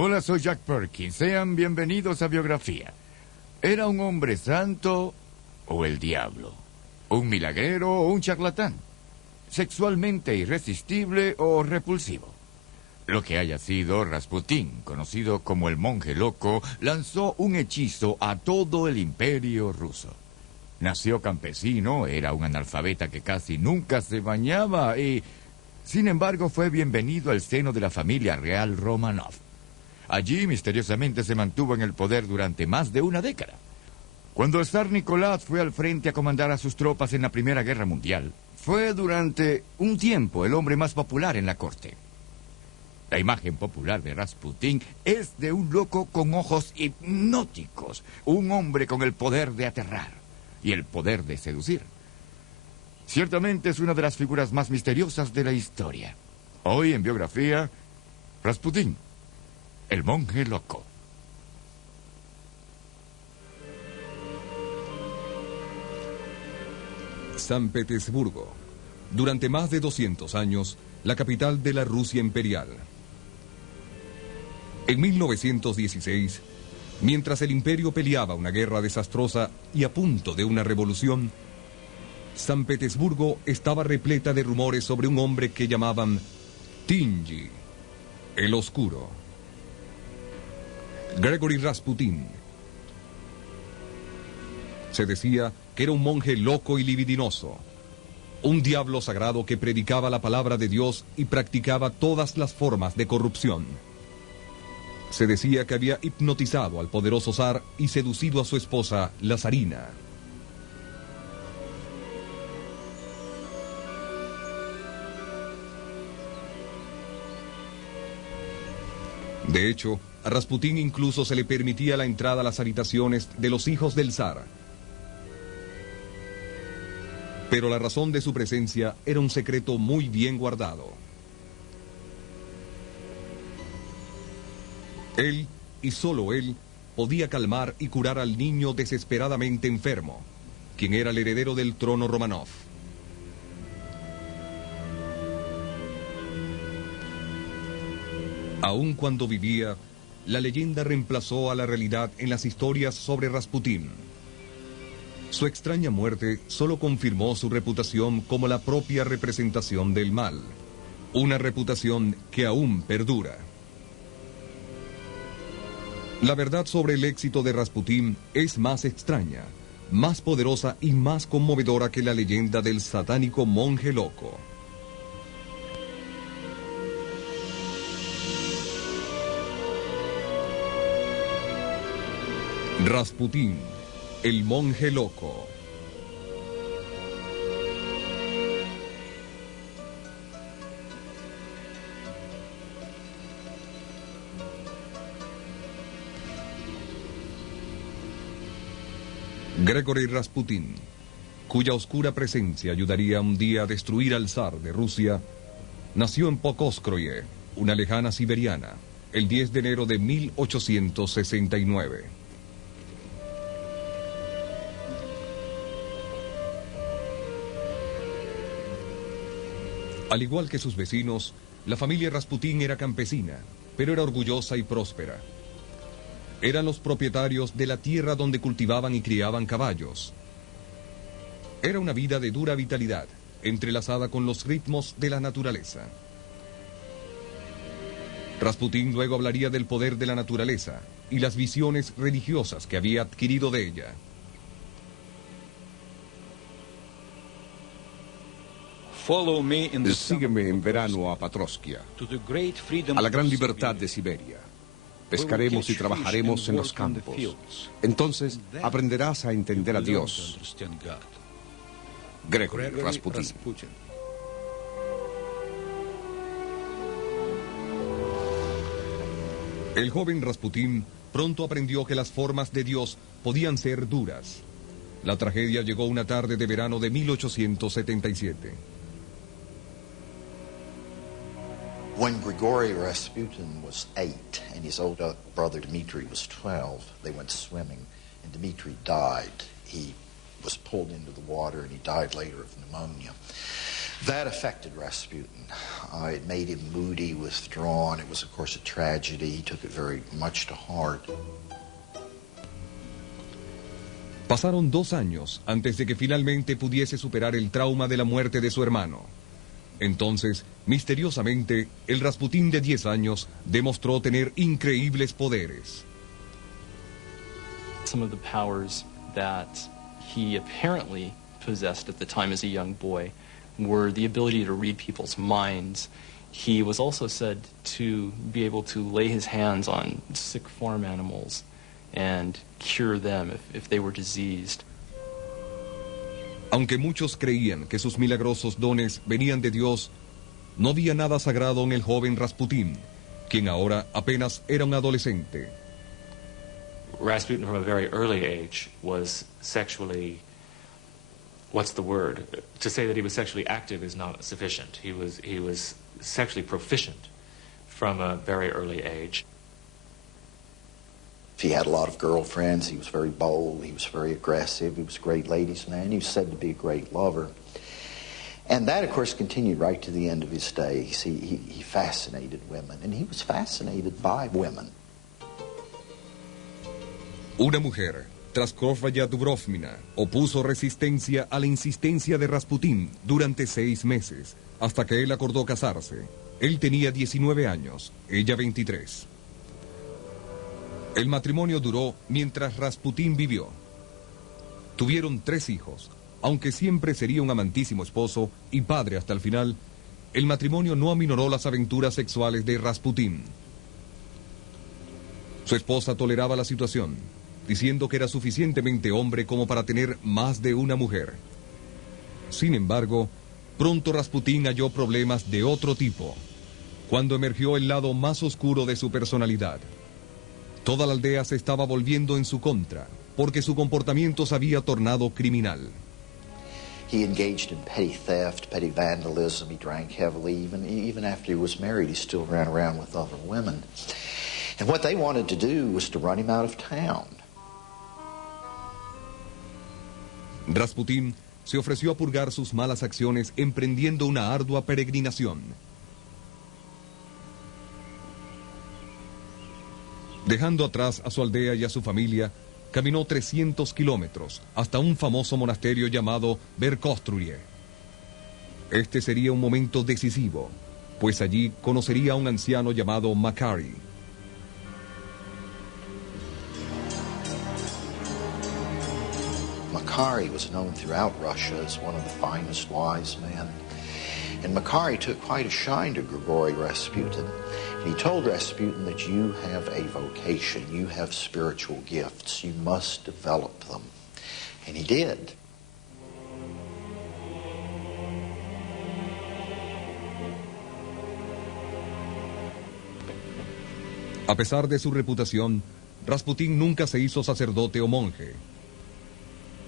Hola, soy Jack Perkins. Sean bienvenidos a Biografía. ¿Era un hombre santo o el diablo? ¿Un milagrero o un charlatán? ¿Sexualmente irresistible o repulsivo? Lo que haya sido, Rasputín, conocido como el monje loco, lanzó un hechizo a todo el imperio ruso. Nació campesino, era un analfabeta que casi nunca se bañaba y, sin embargo, fue bienvenido al seno de la familia real Romanov. Allí, misteriosamente, se mantuvo en el poder durante más de una década. Cuando el zar Nicolás fue al frente a comandar a sus tropas en la Primera Guerra Mundial, fue durante un tiempo el hombre más popular en la corte. La imagen popular de Rasputín es de un loco con ojos hipnóticos, un hombre con el poder de aterrar y el poder de seducir. Ciertamente es una de las figuras más misteriosas de la historia. Hoy en Biografía, Rasputín, el monje loco. San Petersburgo. Durante más de 200 años, la capital de la Rusia imperial. En 1916, mientras el imperio peleaba una guerra desastrosa y a punto de una revolución, San Petersburgo estaba repleta de rumores sobre un hombre que llamaban Tingy, el Oscuro. Gregory Rasputin. Se decía que era un monje loco y libidinoso, un diablo sagrado que predicaba la palabra de Dios y practicaba todas las formas de corrupción. Se decía que había hipnotizado al poderoso zar y seducido a su esposa, la zarina. De hecho, a Rasputín incluso se le permitía la entrada a las habitaciones de los hijos del zar. Pero la razón de su presencia era un secreto muy bien guardado. Él, y solo él, podía calmar y curar al niño desesperadamente enfermo, quien era el heredero del trono Romanov. Aun cuando vivía, la leyenda reemplazó a la realidad en las historias sobre Rasputín. Su extraña muerte solo confirmó su reputación como la propia representación del mal, una reputación que aún perdura. La verdad sobre el éxito de Rasputín es más extraña, más poderosa y más conmovedora que la leyenda del satánico monje loco. Rasputín, el monje loco. Gregory Rasputin, cuya oscura presencia ayudaría un día a destruir al zar de Rusia, nació en Pokrovskoye, una lejana siberiana, el 10 de enero de 1869. Al igual que sus vecinos, la familia Rasputín era campesina, pero era orgullosa y próspera. Eran los propietarios de la tierra donde cultivaban y criaban caballos. Era una vida de dura vitalidad, entrelazada con los ritmos de la naturaleza. Rasputín luego hablaría del poder de la naturaleza y las visiones religiosas que había adquirido de ella. Sígueme en verano a Patroskia, a la gran libertad de Siberia. Pescaremos y trabajaremos en los campos. Entonces aprenderás a entender a Dios. Gregory Rasputin. El joven Rasputín pronto aprendió que las formas de Dios podían ser duras. La tragedia llegó una tarde de verano de 1877. When Grigory Rasputin was 8 and his older brother Dmitri was 12, they went swimming and Dmitri died. He was pulled into the water and he died later of pneumonia. That affected Rasputin. It made him moody, withdrawn. It was, of course, a tragedy. He took it very much to heart. Pasaron 2 años antes de que finalmente pudiese superar el trauma de la muerte de su hermano. Entonces, misteriosamente, el Rasputín de 10 años demostró tener increíbles poderes. Some of the powers that he apparently possessed at the time as a young boy were the ability to read people's minds. He was also said to be able to lay his hands on sick farm animals and cure them if they were diseased. Aunque muchos creían que sus milagrosos dones venían de Dios, no había nada sagrado en el joven Rasputín, quien ahora apenas era un adolescente. Rasputin from a very early age was sexually, what's the word? To say that he was sexually active is not sufficient. He was sexually proficient from a very early age. He had a lot of girlfriends. He was very bold. He was very aggressive. He was a great ladies' man. He was said to be a great lover. And that, of course, continued right to the end of his days. He fascinated women, and he was fascinated by women. Una mujer, Praskovya Dubrovina, opuso resistencia a la insistencia de Rasputín durante 6 meses, hasta que él acordó casarse. Él tenía 19 años, ella 23. El matrimonio duró mientras Rasputín vivió. Tuvieron 3 hijos. Aunque siempre sería un amantísimo esposo y padre hasta el final, el matrimonio no aminoró las aventuras sexuales de Rasputín. Su esposa toleraba la situación, diciendo que era suficientemente hombre como para tener más de una mujer. Sin embargo, pronto Rasputín halló problemas de otro tipo, cuando emergió el lado más oscuro de su personalidad. Toda la aldea se estaba volviendo en su contra, porque su comportamiento se había tornado criminal. He engaged in petty theft, petty vandalism. He drank heavily. Even after he was married, he still ran around with other women. And what they wanted to do was to run him out of town. Rasputín se ofreció a purgar sus malas acciones emprendiendo una ardua peregrinación. Dejando atrás a su aldea y a su familia, caminó 300 kilómetros hasta un famoso monasterio llamado Verkhovtye. Este sería un momento decisivo, pues allí conocería a un anciano llamado Makary. Makary was known throughout Russia as one of the finest wise men. And Makary took quite a shine to Grigory Rasputin. And he told Rasputin that you have a vocation, you have spiritual gifts, you must develop them. And he did. A pesar de su reputación, Rasputín nunca se hizo sacerdote o monje.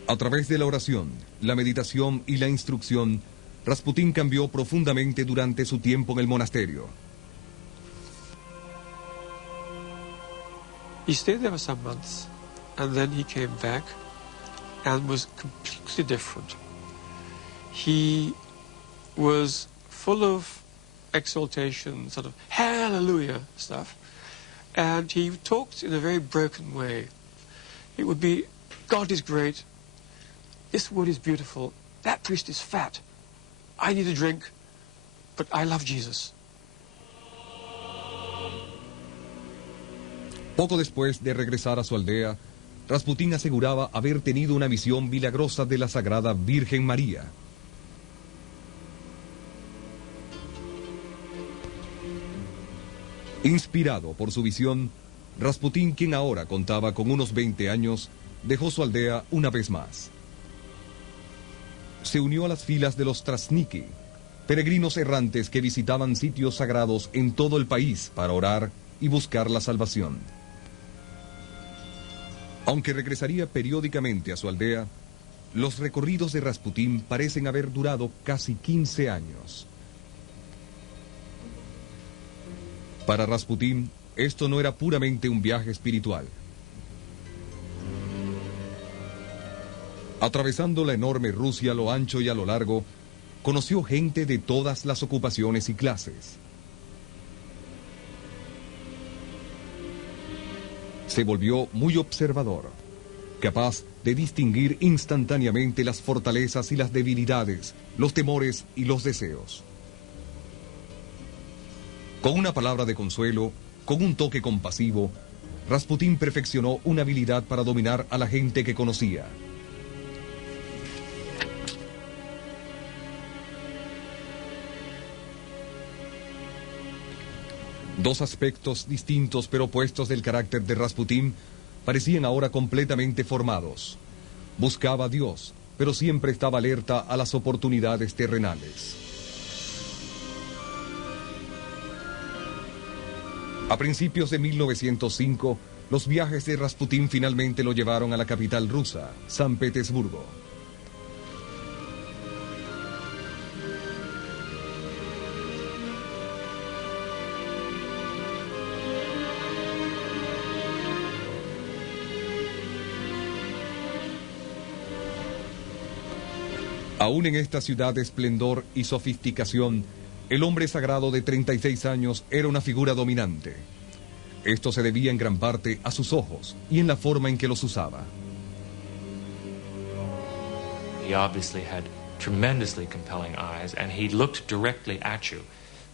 A través de la oración, la meditación y la instrucción, Rasputín cambió profundamente durante su tiempo en el monasterio. He stayed there for some months, and then he came back and was completely different. He was full of exaltation, sort of hallelujah stuff, and he talked in a very broken way. It would be, God is great, this wood is beautiful, that priest is fat, I need a drink, but I love Jesus. Poco después de regresar a su aldea, Rasputín aseguraba haber tenido una visión milagrosa de la Sagrada Virgen María. Inspirado por su visión, Rasputín, quien ahora contaba con unos 20 años, dejó su aldea una vez más. Se unió a las filas de los Trasniki, peregrinos errantes que visitaban sitios sagrados en todo el país para orar y buscar la salvación. Aunque regresaría periódicamente a su aldea, los recorridos de Rasputín parecen haber durado casi 15 años. Para Rasputín, esto no era puramente un viaje espiritual. Atravesando la enorme Rusia a lo ancho y a lo largo, conoció gente de todas las ocupaciones y clases. Se volvió muy observador, capaz de distinguir instantáneamente las fortalezas y las debilidades, los temores y los deseos. Con una palabra de consuelo, con un toque compasivo, Rasputín perfeccionó una habilidad para dominar a la gente que conocía. Dos aspectos distintos pero opuestos del carácter de Rasputín parecían ahora completamente formados. Buscaba a Dios, pero siempre estaba alerta a las oportunidades terrenales. A principios de 1905, los viajes de Rasputín finalmente lo llevaron a la capital rusa, San Petersburgo. Aún en esta ciudad de esplendor y sofisticación, el hombre sagrado de 36 años era una figura dominante. Esto se debía en gran parte a sus ojos y en la forma en que los usaba. He obviously had tremendously compelling eyes, and he looked directly at you,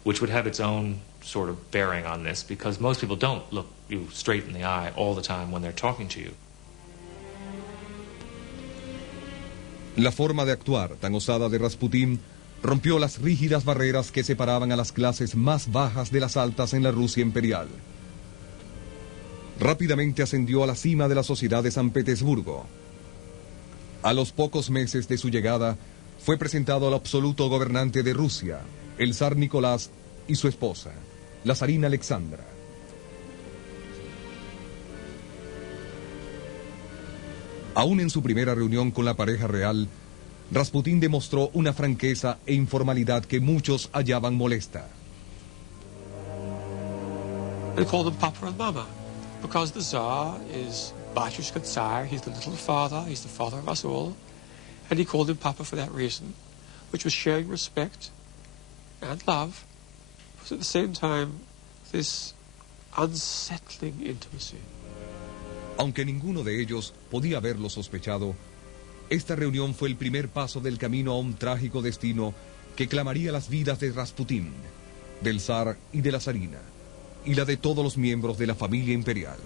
which would have its own sort of bearing on this, because most people don't look you straight in the eye all the time when they're talking to you. La forma de actuar tan osada de Rasputín rompió las rígidas barreras que separaban a las clases más bajas de las altas en la Rusia imperial. Rápidamente ascendió a la cima de la sociedad de San Petersburgo. A los pocos meses de su llegada, fue presentado al absoluto gobernante de Rusia, el zar Nicolás, y su esposa, la zarina Alexandra. Aún en su primera reunión con la pareja real, Rasputín demostró una franqueza e informalidad que muchos hallaban molesta. They called him Papa and Mama, because the Tsar is Batyushka Tsar, he's the little father, he's the father of us all, and he called him Papa for that reason, which was sharing respect and love, but at the same time, this unsettling intimacy. Aunque ninguno de ellos podía haberlo sospechado, esta reunión fue el primer paso del camino a un trágico destino que clamaría las vidas de Rasputín, del zar y de la zarina, y la de todos los miembros de la familia imperial.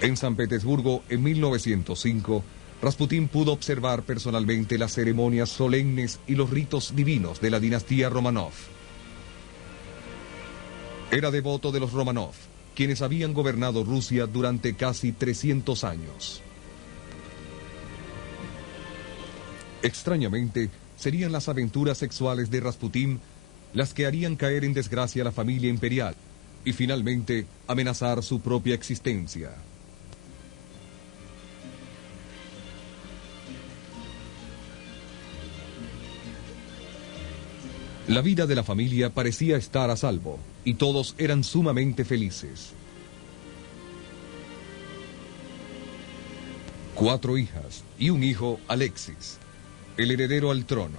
En San Petersburgo, en 1905, Rasputín pudo observar personalmente las ceremonias solemnes y los ritos divinos de la dinastía Romanov. Era devoto de los Romanov, quienes habían gobernado Rusia durante casi 300 años. Extrañamente, serían las aventuras sexuales de Rasputín las que harían caer en desgracia a la familia imperial y finalmente amenazar su propia existencia. La vida de la familia parecía estar a salvo, y todos eran sumamente felices. 4 hijas y un hijo, Alexis, el heredero al trono.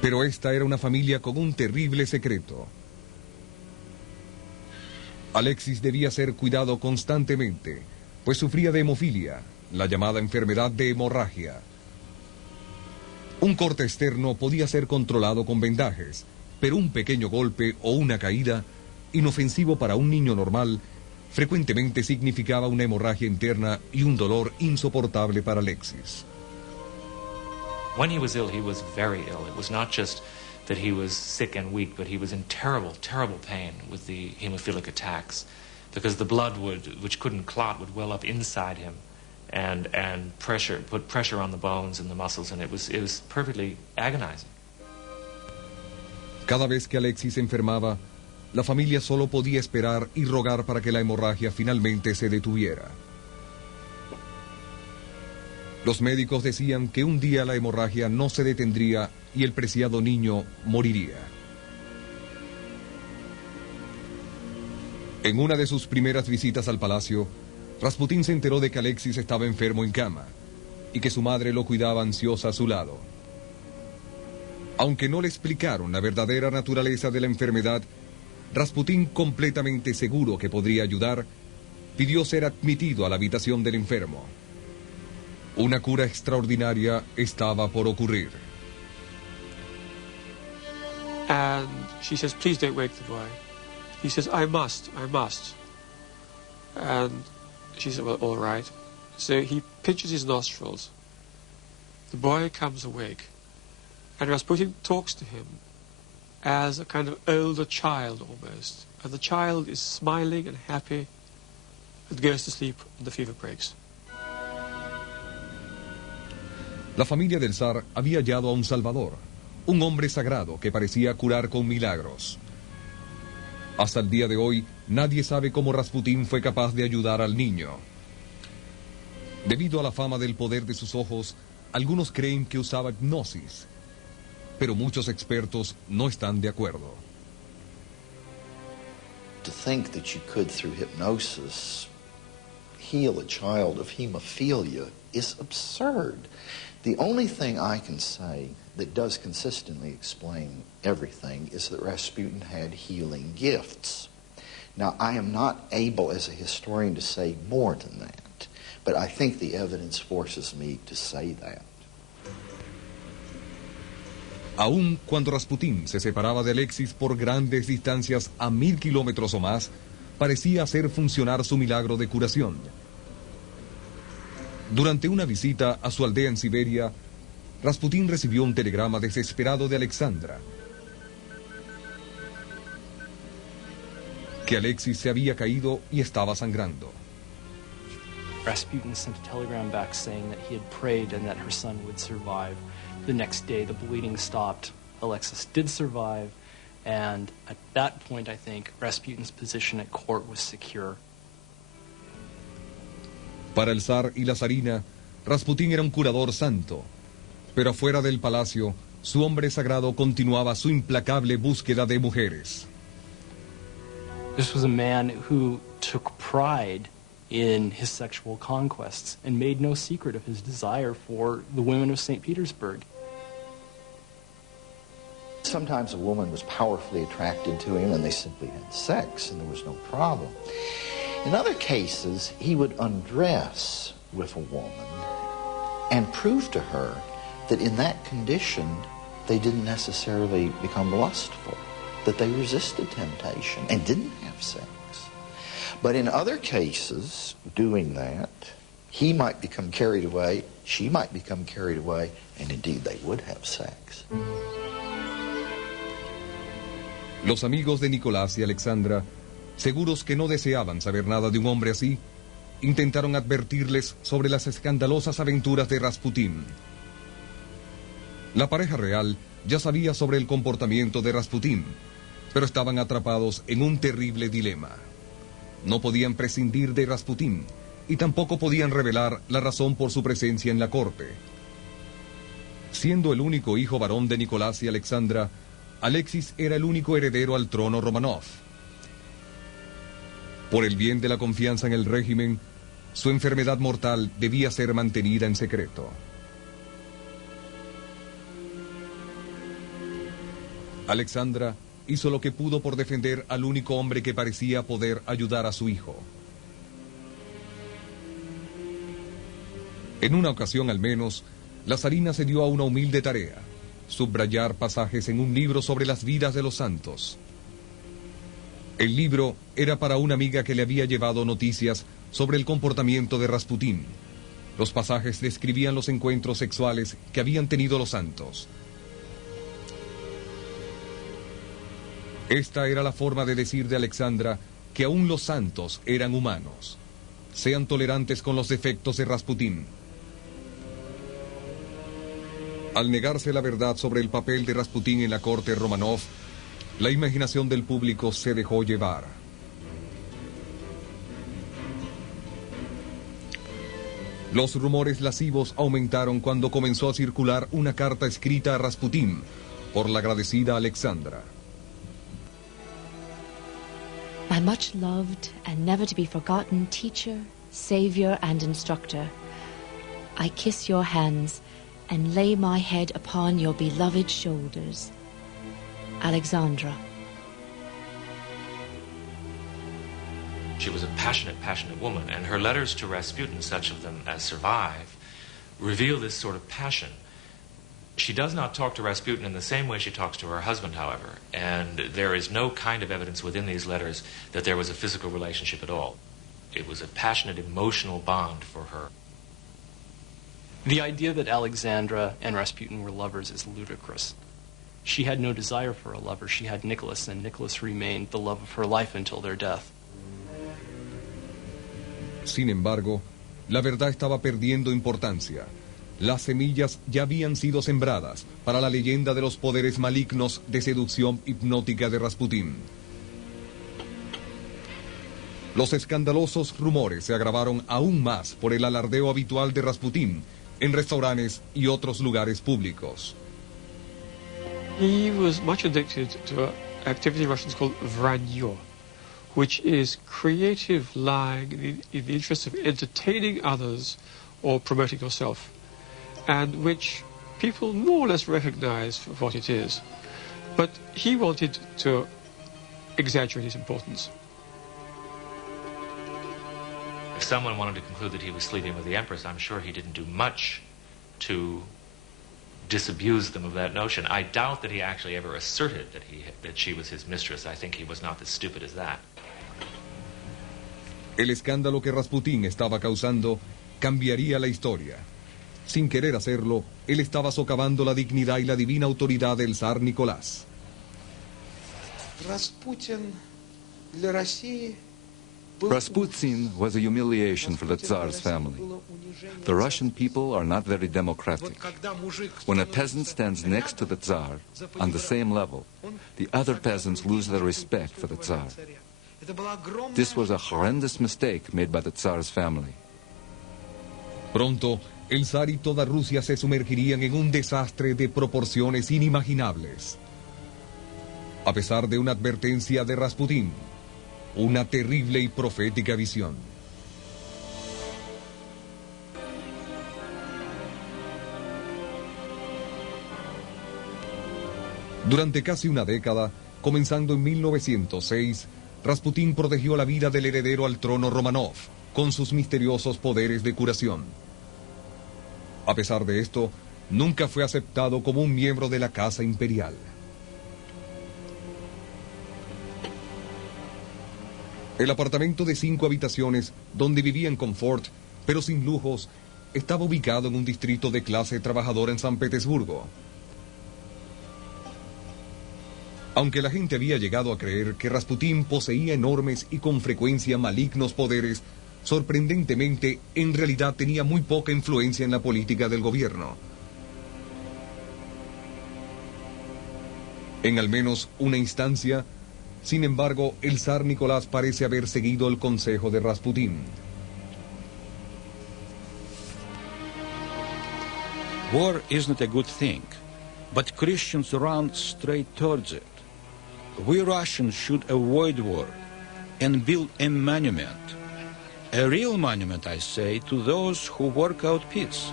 Pero esta era una familia con un terrible secreto. Alexis debía ser cuidado constantemente, pues sufría de hemofilia, la llamada enfermedad de hemorragia. Un corte externo podía ser controlado con vendajes, pero un pequeño golpe o una caída, inofensivo para un niño normal, frecuentemente significaba una hemorragia interna y un dolor insoportable para Alexis. When he was very ill. It was not just that he was sick and weak, but he was in terrible, terrible pain with the hemophilic attacks, because the blood which couldn't clot would well up inside him and put pressure on the bones and the muscles, and it was perfectly agonizing. Cada vez que Alexis se enfermaba, la familia solo podía esperar y rogar para que la hemorragia finalmente se detuviera. Los médicos decían que un día la hemorragia no se detendría y el preciado niño moriría. En una de sus primeras visitas al palacio, Rasputín se enteró de que Alexis estaba enfermo en cama y que su madre lo cuidaba ansiosa a su lado. Aunque no le explicaron la verdadera naturaleza de la enfermedad, Rasputín, completamente seguro que podría ayudar, pidió ser admitido a la habitación del enfermo. Una cura extraordinaria estaba por ocurrir. And she says, please don't wake the boy. He says, I must. And she said, well, all right. So he pinches his nostrils. The boy comes awake. And Rasputin talks to him as a kind of older child almost. And the child is smiling and happy and goes to sleep when the fever breaks. La familia del zar había hallado a un salvador, un hombre sagrado que parecía curar con milagros. Hasta el día de hoy, nadie sabe cómo Rasputín fue capaz de ayudar al niño. Debido a la fama del poder de sus ojos, algunos creen que usaba hipnosis, pero muchos expertos no están de acuerdo. To think that you could, through hypnosis, heal a child of hemophilia is absurd. The only thing I can say that does consistently explain everything is that Rasputin had healing gifts. Now, I am not able as a historian to say more than that, but I think the evidence forces me to say that. Aun cuando Rasputín se separaba de Alexis por grandes distancias a 1000 kilómetros o más, parecía hacer funcionar su milagro de curación. Durante una visita a su aldea en Siberia, Rasputín recibió un telegrama desesperado de Alexandra, que Alexis se había caído y estaba sangrando. Rasputin sent a telegram back saying that he had prayed and that her son would survive. The next day, the bleeding stopped. Alexis did survive, and at that point, I think, Rasputin's position at court was secure. Para el zar y la zarina, Rasputín era un curador santo, pero afuera del palacio, su hombre sagrado continuaba su implacable búsqueda de mujeres. This was a man who took pride in his sexual conquests and made no secret of his desire for the women of St. Petersburg. Sometimes a woman was powerfully attracted to him and they simply had sex and there was no problem. In other cases, he would undress with a woman and prove to her that in that condition they didn't necessarily become lustful, that they resisted temptation and didn't have sex. But in other cases, doing that, he might become carried away, she might become carried away, and indeed they would have sex. Los amigos de Nicolás y Alexandra, seguros que no deseaban saber nada de un hombre así, intentaron advertirles sobre las escandalosas aventuras de Rasputín. La pareja real ya sabía sobre el comportamiento de Rasputín, pero estaban atrapados en un terrible dilema. No podían prescindir de Rasputín y tampoco podían revelar la razón por su presencia en la corte. Siendo el único hijo varón de Nicolás y Alexandra, Alexis era el único heredero al trono Romanov. Por el bien de la confianza en el régimen, su enfermedad mortal debía ser mantenida en secreto. Alexandra hizo lo que pudo por defender al único hombre que parecía poder ayudar a su hijo. En una ocasión al menos, la zarina se dio a una humilde tarea: subrayar pasajes en un libro sobre las vidas de los santos. El libro era para una amiga que le había llevado noticias sobre el comportamiento de Rasputín. Los pasajes describían los encuentros sexuales que habían tenido los santos. Esta era la forma de decir de Alexandra que aún los santos eran humanos. Sean tolerantes con los defectos de Rasputín. Al negarse la verdad sobre el papel de Rasputín en la corte Romanov, la imaginación del público se dejó llevar. Los rumores lascivos aumentaron cuando comenzó a circular una carta escrita a Rasputín por la agradecida Alexandra. My much loved and never to be forgotten teacher, savior, and instructor, I kiss your hands and lay my head upon your beloved shoulders. Alexandra. She was a passionate, passionate woman, and her letters to Rasputin, such of them as survive, reveal this sort of passion. She does not talk to Rasputin in the same way she talks to her husband, however, and there is no kind of evidence within these letters that there was a physical relationship at all. It was a passionate, emotional bond for her. The idea that Alexandra and Rasputin were lovers is ludicrous. She had no desire for a lover. She had Nicholas, and Nicholas remained the love of her life until their death. Sin embargo, la verdad estaba perdiendo importancia. Las semillas ya habían sido sembradas para la leyenda de los poderes malignos de seducción hipnótica de Rasputín. Los escandalosos rumores se agravaron aún más por el alardeo habitual de Rasputín en restaurantes y otros lugares públicos. He was much addicted to an activity in Russians called vranье, which is creative lying in the interest of entertaining others or promoting yourself, and which people more or less recognize for what it is. But he wanted to exaggerate its importance. If someone wanted to conclude that he was sleeping with the Empress, I'm sure he didn't do much to disabuse them of that notion. I doubt that he actually ever asserted that she was his mistress. I think he was not as stupid as that. El escándalo que Rasputín estaba causando cambiaría la historia. Sin querer hacerlo, él estaba socavando la dignidad y la divina autoridad del zar Nicolás. Rasputin was a humiliation for the Tsar's family. The Russian people are not very democratic. When a peasant stands next to the Tsar, on the same level, the other peasants lose their respect for the Tsar. This was a horrendous mistake made by the Tsar's family. Pronto, el zar y toda Rusia se sumergirían en un desastre de proporciones inimaginables. A pesar de una advertencia de Rasputín, una terrible y profética visión. Durante casi una década, comenzando en 1906, Rasputín protegió la vida del heredero al trono Romanov con sus misteriosos poderes de curación. A pesar de esto, nunca fue aceptado como un miembro de la Casa Imperial. El apartamento de 5 habitaciones, donde vivía en confort, pero sin lujos, estaba ubicado en un distrito de clase trabajadora en San Petersburgo. Aunque la gente había llegado a creer que Rasputín poseía enormes y con frecuencia malignos poderes, sorprendentemente, en realidad tenía muy poca influencia en la política del gobierno. En al menos una instancia, sin embargo, el zar Nicolás parece haber seguido el consejo de Rasputín. War is not a good thing, but Christians run straight towards it. We Russians should avoid war and build a monument. A real monument, I say, to those who work out peace.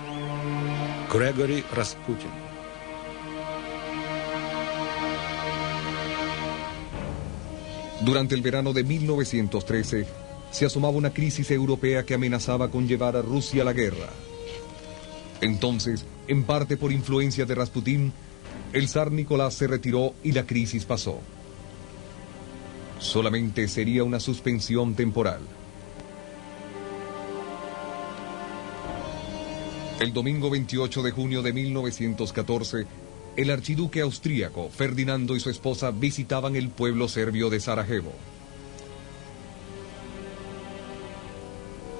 Gregory Rasputin. Durante el verano de 1913, se asomaba una crisis europea que amenazaba con llevar a Rusia a la guerra. Entonces, en parte por influencia de Rasputín, el zar Nicolás se retiró y la crisis pasó. Solamente sería una suspensión temporal. El domingo 28 de junio de 1914, el archiduque austríaco Ferdinando y su esposa visitaban el pueblo serbio de Sarajevo.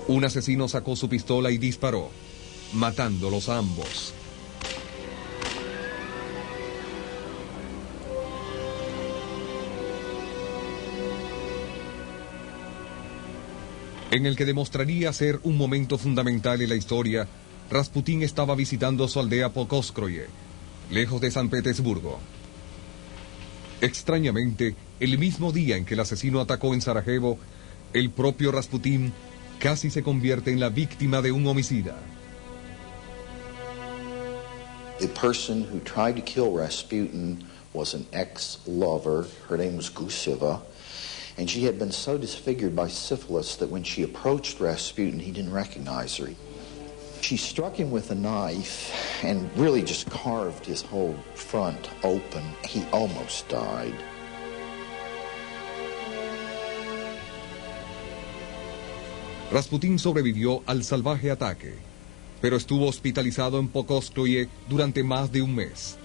Un asesino sacó su pistola y disparó, matándolos a ambos. En el que demostraría ser un momento fundamental en la historia, Rasputín estaba visitando su aldea Pokrovskoye, lejos de San Petersburgo. Extrañamente, el mismo día en que el asesino atacó en Sarajevo, el propio Rasputín casi se convierte en la víctima de un homicida. The person who tried to kill Rasputin was an ex-lover. Her name was Guseva, and she had been so disfigured by syphilis that when she approached Rasputin, he didn't recognize her. She struck him with a knife and really just carved his whole front open. He almost died. Rasputín sobrevivió al salvaje ataque, pero estuvo hospitalizado en Pokrovskoye durante más de un mes.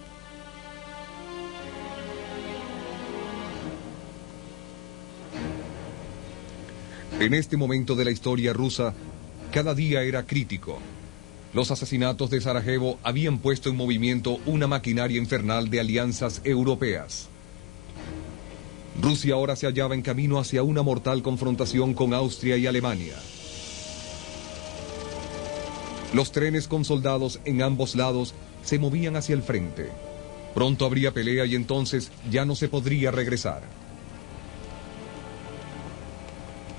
En este momento de la historia rusa, cada día era crítico. Los asesinatos de Sarajevo habían puesto en movimiento una maquinaria infernal de alianzas europeas. Rusia ahora se hallaba en camino hacia una mortal confrontación con Austria y Alemania. Los trenes con soldados en ambos lados se movían hacia el frente. Pronto habría pelea y entonces ya no se podría regresar.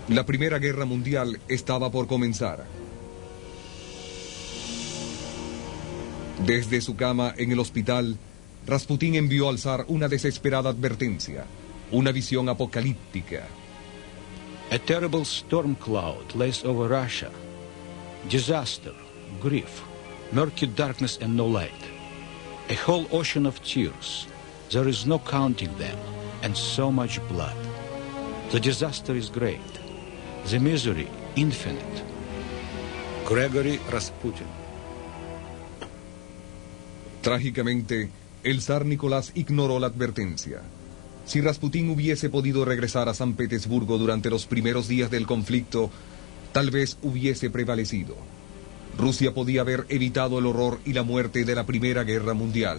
La Primera Guerra Mundial estaba por comenzar. Desde su cama en el hospital, Rasputín envió al zar una desesperada advertencia, una visión apocalíptica. A terrible storm cloud lays over Russia. Disaster, grief, murky darkness and no light. A whole ocean of tears. There is no counting them, and so much blood. The disaster is great. The misery infinite. Gregory Rasputin. Trágicamente, el zar Nicolás ignoró la advertencia. Si Rasputín hubiese podido regresar a San Petersburgo durante los primeros días del conflicto, tal vez hubiese prevalecido. Rusia podía haber evitado el horror y la muerte de la Primera Guerra Mundial.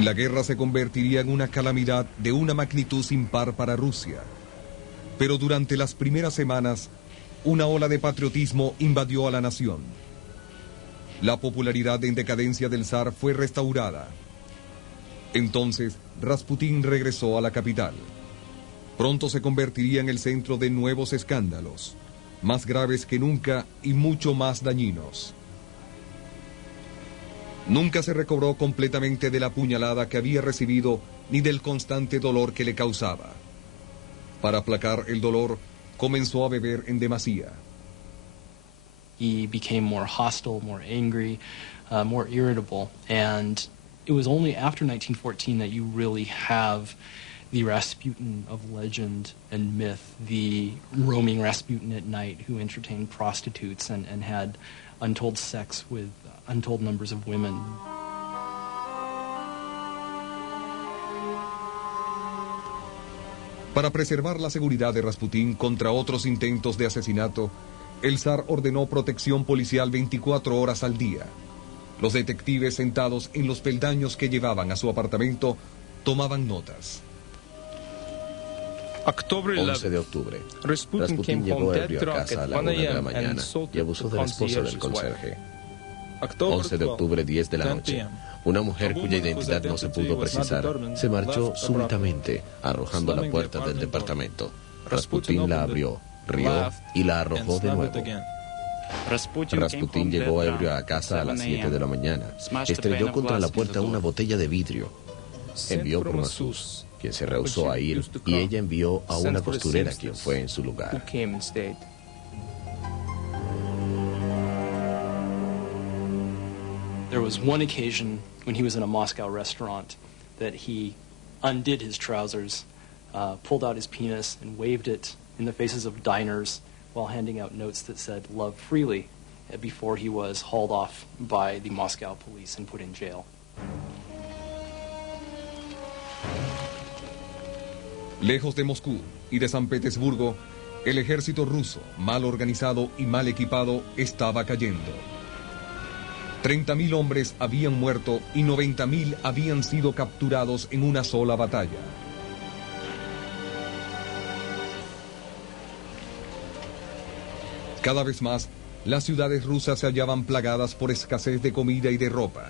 La guerra se convertiría en una calamidad de una magnitud sin par para Rusia. Pero durante las primeras semanas, una ola de patriotismo invadió a la nación. La popularidad en decadencia del zar fue restaurada. Entonces, Rasputín regresó a la capital. Pronto se convertiría en el centro de nuevos escándalos, más graves que nunca y mucho más dañinos. Nunca se recobró completamente de la puñalada que había recibido ni del constante dolor que le causaba. Para aplacar el dolor, comenzó a beber en demasía. He became more hostile, more angry, more irritable, and it was only after 1914 that you really have the Rasputin of legend and myth, the roaming Rasputin at night who entertained prostitutes and had untold sex with untold numbers of women. Para preservar la seguridad de Rasputín contra otros intentos de asesinato, el zar ordenó protección policial 24 horas al día. Los detectives sentados en los peldaños que llevaban a su apartamento tomaban notas. 11 de octubre. Rasputin llegó ebrio a casa a la 1 de la mañana y abusó de la esposa del conserje. 11 de octubre, 10 de la noche. Una mujer cuya identidad no se pudo precisar se marchó súbitamente, arrojando a la puerta del departamento. Rasputin la abrió, rió y la arrojó de nuevo. Rasputin llegó ebrio a casa a las 7 de la mañana. Estrelló contra la puerta una botella de vidrio. Envió por Masús, quien se rehusó a ir, y ella envió a una costurera, quien fue en su lugar. There was one occasion when he was in a Moscow restaurant that he undid his trousers, pulled out his penis, and waved it in the faces of diners while handing out notes that said "Love freely" before he was hauled off by the Moscow police and put in jail. Lejos de Moscú y de San Petersburgo, el ejército ruso, mal organizado y mal equipado, estaba cayendo. 30.000 hombres habían muerto y 90.000 habían sido capturados en una sola batalla. Cada vez más, las ciudades rusas se hallaban plagadas por escasez de comida y de ropa,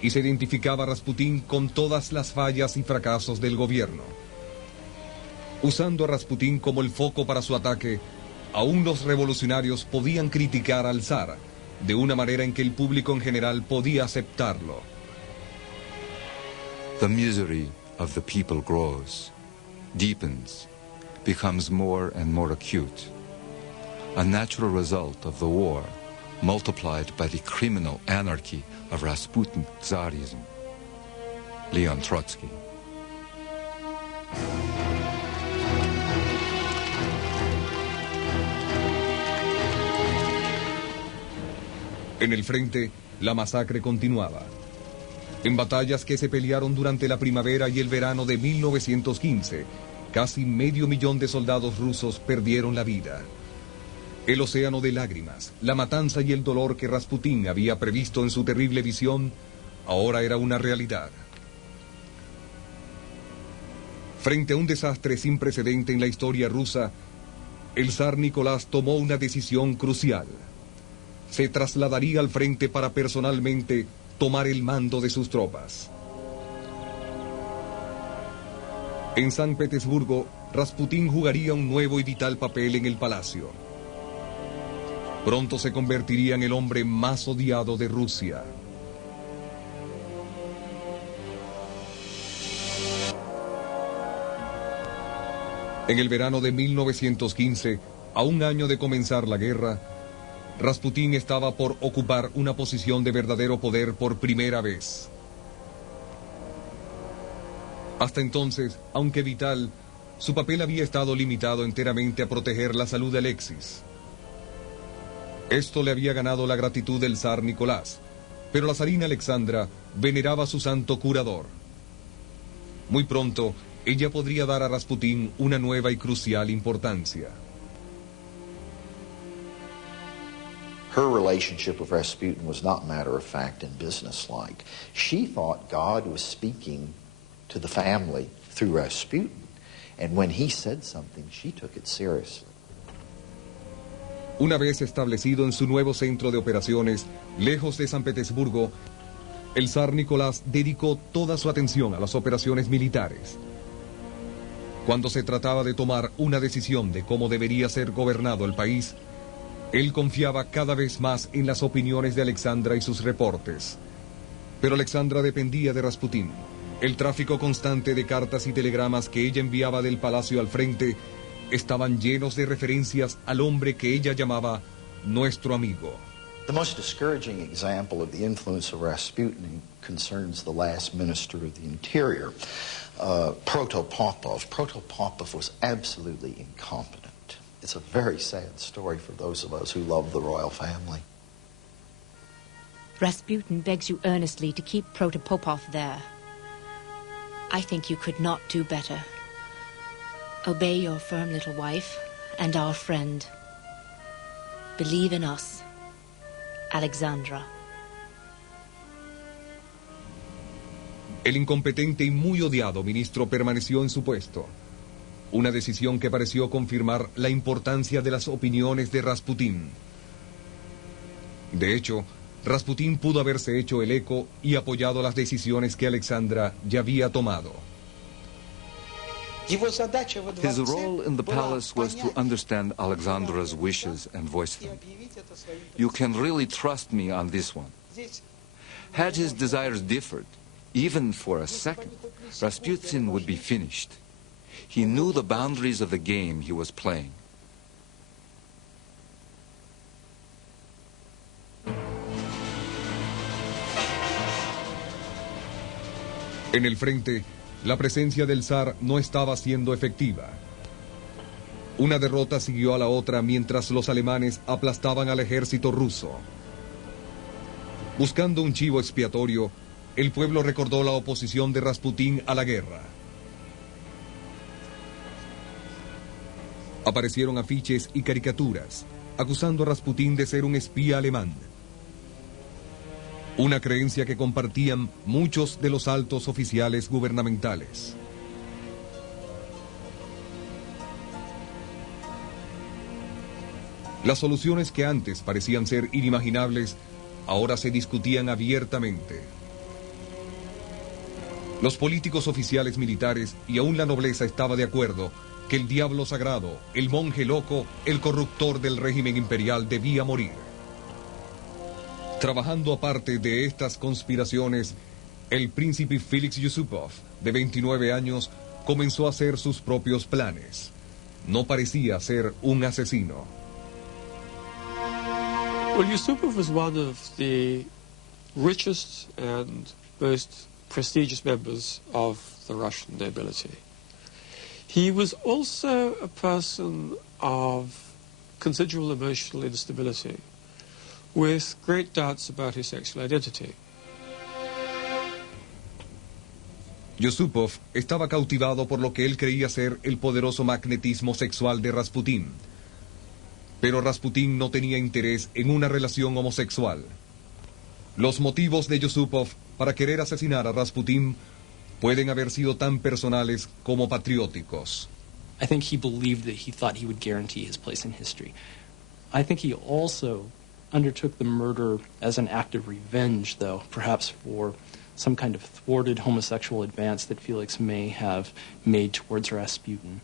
y se identificaba a Rasputín con todas las fallas y fracasos del gobierno. Usando a Rasputín como el foco para su ataque, aún los revolucionarios podían criticar al zar, de una manera en que el público en general podía aceptarlo. The misery of the people grows, deepens, becomes more and more acute. A natural result of the war, multiplied by the criminal anarchy of Rasputin Tsarism. Leon Trotsky. En el frente, la masacre continuaba. En batallas que se pelearon durante la primavera y el verano de 1915, casi 500,000 de soldados rusos perdieron la vida. El océano de lágrimas, la matanza y el dolor que Rasputín había previsto en su terrible visión, ahora era una realidad. Frente a un desastre sin precedente en la historia rusa, el zar Nicolás tomó una decisión crucial. Se trasladaría al frente para personalmente tomar el mando de sus tropas. En San Petersburgo, Rasputín jugaría un nuevo y vital papel en el palacio. Pronto se convertiría en el hombre más odiado de Rusia. En el verano de 1915, a un año de comenzar la guerra, Rasputín estaba por ocupar una posición de verdadero poder por primera vez. Hasta entonces, aunque vital, su papel había estado limitado enteramente a proteger la salud de Alexis. Esto le había ganado la gratitud del zar Nicolás, pero la zarina Alexandra veneraba a su santo curador. Muy pronto, ella podría dar a Rasputín una nueva y crucial importancia. Her relationship with Rasputin was not matter-of-fact and businesslike. She thought God was speaking to the family through Rasputin, and when he said something, she took it seriously. Una vez establecido en su nuevo centro de operaciones, lejos de San Petersburgo, el zar Nicolás dedicó toda su atención a las operaciones militares. Cuando se trataba de tomar una decisión de cómo debería ser gobernado el país, él confiaba cada vez más en las opiniones de Alexandra y sus reportes. Pero Alexandra dependía de Rasputín. El tráfico constante de cartas y telegramas que ella enviaba del palacio al frente estaban llenos de referencias al hombre que ella llamaba nuestro amigo. The most discouraging example of the influence of Rasputin concerns the last minister of the Interior, Protopopov. Protopopov was absolutely incompetent. It's a very sad story for those of us who love the royal family. Rasputin begs you earnestly to keep Protopopov there. I think you could not do better. Obey your firm little wife and our friend. Believe in us, Alexandra. El incompetente y muy odiado ministro permaneció en su puesto. Una decisión que pareció confirmar la importancia de las opiniones de Rasputín. De hecho, Rasputín pudo haberse hecho el eco y apoyado las decisiones que Alexandra ya había tomado. His role in the palace was to understand Alexandra's wishes and voice them. You can really trust me on this one. Had his desires differed, even for a second, Rasputin would be finished. He knew the boundaries of the game he was playing. En el frente, la presencia del zar no estaba siendo efectiva. Una derrota siguió a la otra mientras los alemanes aplastaban al ejército ruso. Buscando un chivo expiatorio, el pueblo recordó la oposición de Rasputín a la guerra. Aparecieron afiches y caricaturas, acusando a Rasputín de ser un espía alemán. Una creencia que compartían muchos de los altos oficiales gubernamentales. Las soluciones que antes parecían ser inimaginables, ahora se discutían abiertamente. Los políticos oficiales militares y aún la nobleza estaba de acuerdo que el diablo sagrado, el monje loco, el corruptor del régimen imperial debía morir. Trabajando aparte de estas conspiraciones, el príncipe Félix Yusupov, de 29 años, comenzó a hacer sus propios planes. No parecía ser un asesino. Well, Yusupov was one of the richest and most prestigious members of the Russian nobility. He was also a person of considerable emotional instability, with great doubts about his sexual identity. Yusupov estaba cautivado por lo que él creía ser el poderoso magnetismo sexual de Rasputín. Pero Rasputín no tenía interés en una relación homosexual. Los motivos de Yusupov para querer asesinar a Rasputín pueden haber sido tan personales como patrióticos. I think he believed that he thought he would guarantee his place in history. I think he also undertook the murder as an act of revenge, though, perhaps for some kind of thwarted homosexual advance that Felix may have made towards Rasputin.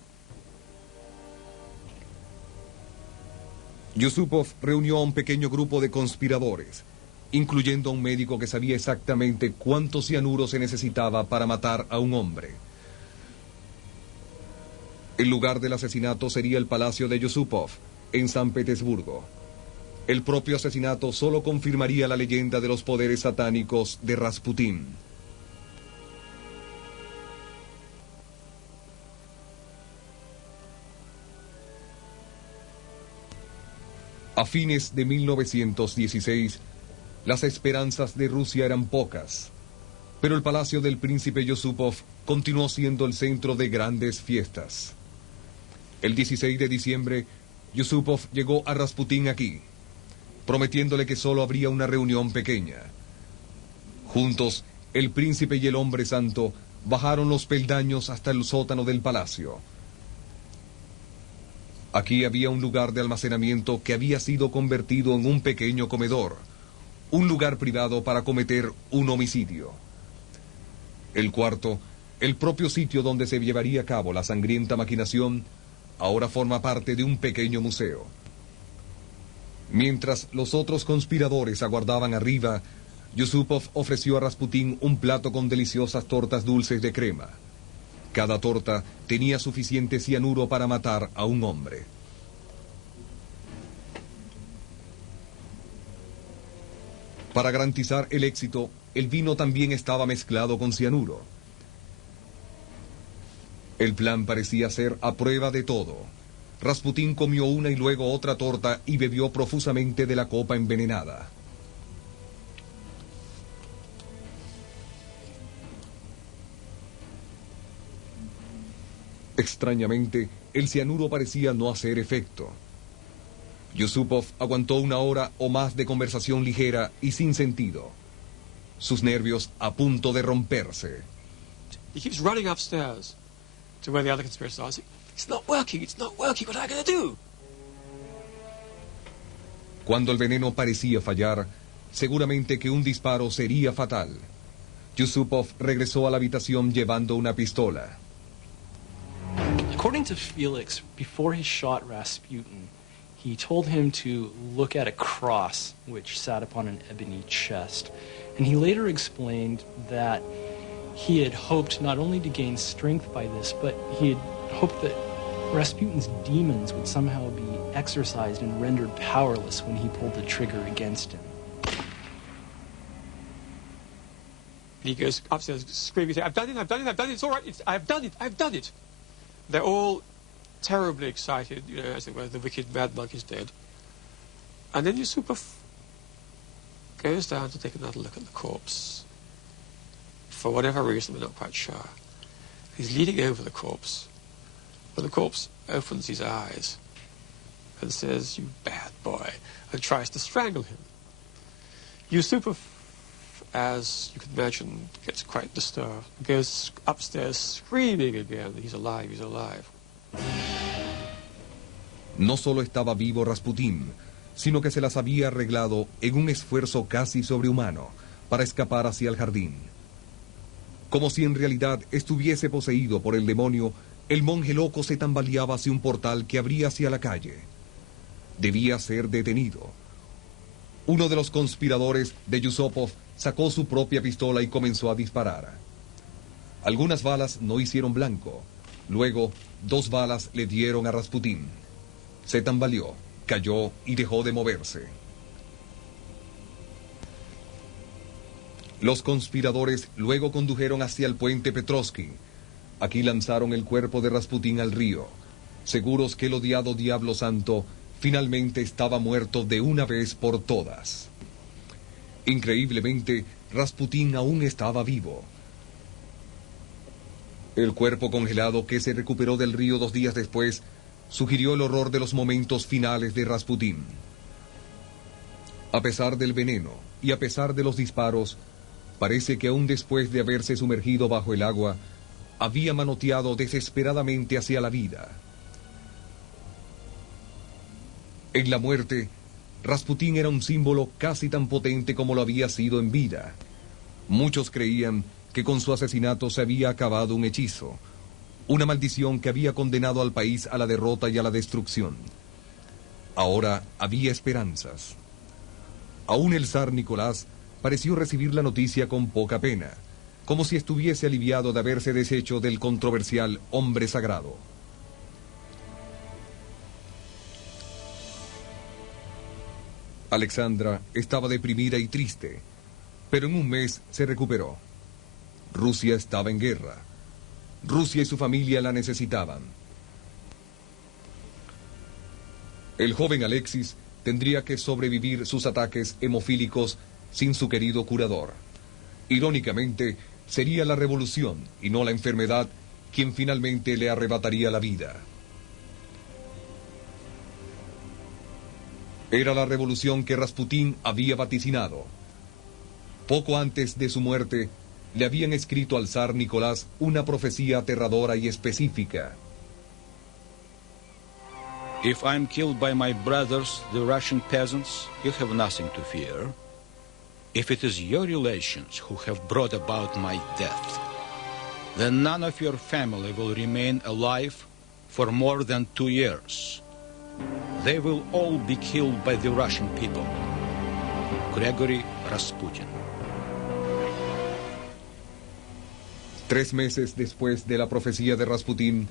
Yusupov reunió a un pequeño grupo de conspiradores, incluyendo a un médico que sabía exactamente cuánto cianuro se necesitaba para matar a un hombre. El lugar del asesinato sería el palacio de Yusupov, en San Petersburgo. El propio asesinato solo confirmaría la leyenda de los poderes satánicos de Rasputín. A fines de 1916, las esperanzas de Rusia eran pocas, pero el palacio del príncipe Yusupov continuó siendo el centro de grandes fiestas. El 16 de diciembre, Yusupov llegó a Rasputín aquí, prometiéndole que solo habría una reunión pequeña. Juntos, el príncipe y el hombre santo bajaron los peldaños hasta el sótano del palacio. Aquí había un lugar de almacenamiento que había sido convertido en un pequeño comedor, un lugar privado para cometer un homicidio. El cuarto, el propio sitio donde se llevaría a cabo la sangrienta maquinación, ahora forma parte de un pequeño museo. Mientras los otros conspiradores aguardaban arriba, Yusupov ofreció a Rasputín un plato con deliciosas tortas dulces de crema. Cada torta tenía suficiente cianuro para matar a un hombre. Para garantizar el éxito, el vino también estaba mezclado con cianuro. El plan parecía ser a prueba de todo. Rasputín comió una y luego otra torta y bebió profusamente de la copa envenenada. Extrañamente, el cianuro parecía no hacer efecto. Yusupov aguantó una hora o más de conversación ligera y sin sentido. Sus nervios a punto de romperse. He keeps running upstairs to where the other conspirators are. It's not working, what am I going to do? Cuando el veneno parecía fallar, seguramente que un disparo sería fatal. Yusupov regresó a la habitación llevando una pistola. According to Felix, before he shot Rasputin, he told him to look at a cross which sat upon an ebony chest. And he later explained that he had hoped not only to gain strength by this, but he had hoped that Rasputin's demons would somehow be exorcised and rendered powerless when he pulled the trigger against him. And he goes upstairs screaming, I've done it, it's all right, I've done it. They're all terribly excited, as it were, the wicked mad monk is dead. And then Yusupov goes down to take another look at the corpse. For whatever reason, we're not quite sure. He's leaning over the corpse. But the corpse opens his eyes and says, "You bad boy," and tries to strangle him. Yusupov, as you can imagine, gets quite disturbed. Goes upstairs screaming again, he's alive, he's alive. No solo estaba vivo Rasputín, sino que se las había arreglado en un esfuerzo casi sobrehumano para escapar hacia el jardín. Como si en realidad estuviese poseído por el demonio, el monje loco se tambaleaba hacia un portal que abría hacia la calle. Debía ser detenido. Uno de los conspiradores de Yusupov sacó su propia pistola y comenzó a disparar. Algunas balas no hicieron blanco. Luego, 2 balas le dieron a Rasputín. Se tambaleó, cayó y dejó de moverse. Los conspiradores luego condujeron hacia el puente Petrovsky. Aquí lanzaron el cuerpo de Rasputín al río, seguros que el odiado Diablo Santo finalmente estaba muerto de una vez por todas. Increíblemente, Rasputín aún estaba vivo. El cuerpo congelado que se recuperó del río 2 días después sugirió el horror de los momentos finales de Rasputín. A pesar del veneno y a pesar de los disparos, parece que aún después de haberse sumergido bajo el agua, había manoteado desesperadamente hacia la vida. En la muerte, Rasputín era un símbolo casi tan potente como lo había sido en vida. Muchos creían que con su asesinato se había acabado un hechizo, una maldición que había condenado al país a la derrota y a la destrucción. Ahora había esperanzas. Aún el zar Nicolás pareció recibir la noticia con poca pena, como si estuviese aliviado de haberse deshecho del controversial hombre sagrado. Alexandra estaba deprimida y triste, pero en un mes se recuperó. Rusia estaba en guerra. Rusia y su familia la necesitaban. El joven Alexis tendría que sobrevivir sus ataques hemofílicos sin su querido curador. Irónicamente, sería la revolución y no la enfermedad quien finalmente le arrebataría la vida. Era la revolución que Rasputín había vaticinado. Poco antes de su muerte, le habían escrito al zar Nicolás una profecía aterradora y específica. If I'm killed by my brothers, the Russian peasants, you have nothing to fear. If it is your relations who have brought about my death, then none of your family will remain alive for more than 2 years. They will all be killed by the Russian people. Gregory Rasputin. 3 meses después de la profecía de Rasputín,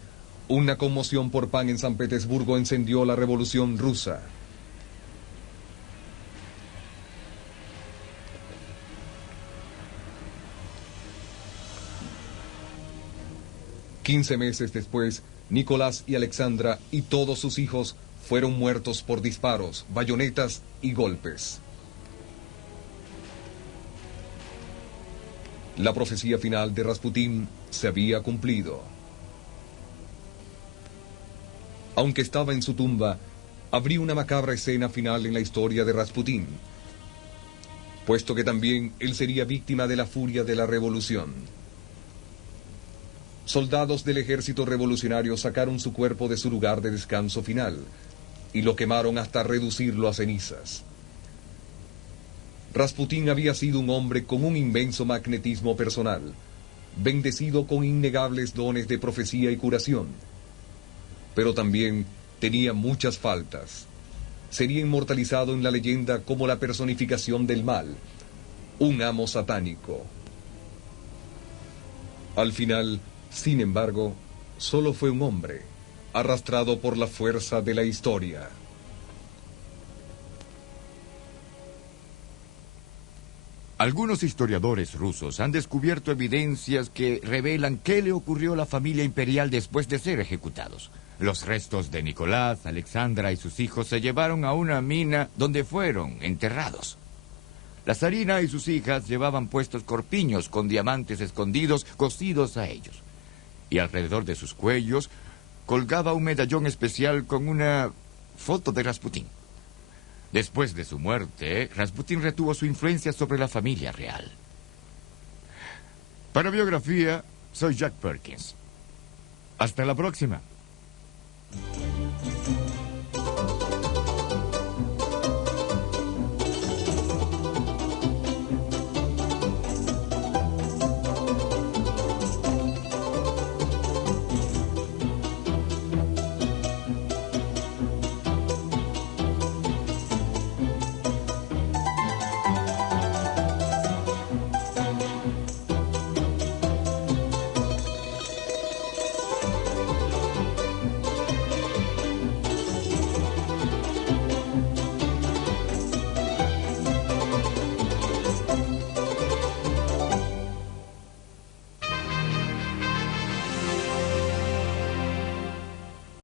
una conmoción por pan en San Petersburgo encendió la revolución rusa. «15 meses después, Nicolás y Alexandra y todos sus hijos fueron muertos por disparos, bayonetas y golpes. La profecía final de Rasputín se había cumplido. Aunque estaba en su tumba, habría una macabra escena final en la historia de Rasputín, puesto que también él sería víctima de la furia de la revolución. Soldados del ejército revolucionario sacaron su cuerpo de su lugar de descanso final y lo quemaron hasta reducirlo a cenizas. Rasputín había sido un hombre con un inmenso magnetismo personal, bendecido con innegables dones de profecía y curación, pero también tenía muchas faltas. Sería inmortalizado en la leyenda como la personificación del mal, un amo satánico. Al final, sin embargo, solo fue un hombre, arrastrado por la fuerza de la historia. Algunos historiadores rusos han descubierto evidencias que revelan qué le ocurrió a la familia imperial después de ser ejecutados. Los restos de Nicolás, Alexandra y sus hijos se llevaron a una mina donde fueron enterrados. La zarina y sus hijas llevaban puestos corpiños con diamantes escondidos cosidos a ellos. Y alrededor de sus cuellos colgaba un medallón especial con una foto de Rasputín. Después de su muerte, Rasputín retuvo su influencia sobre la familia real. Para Biografía, soy Jack Perkins. Hasta la próxima.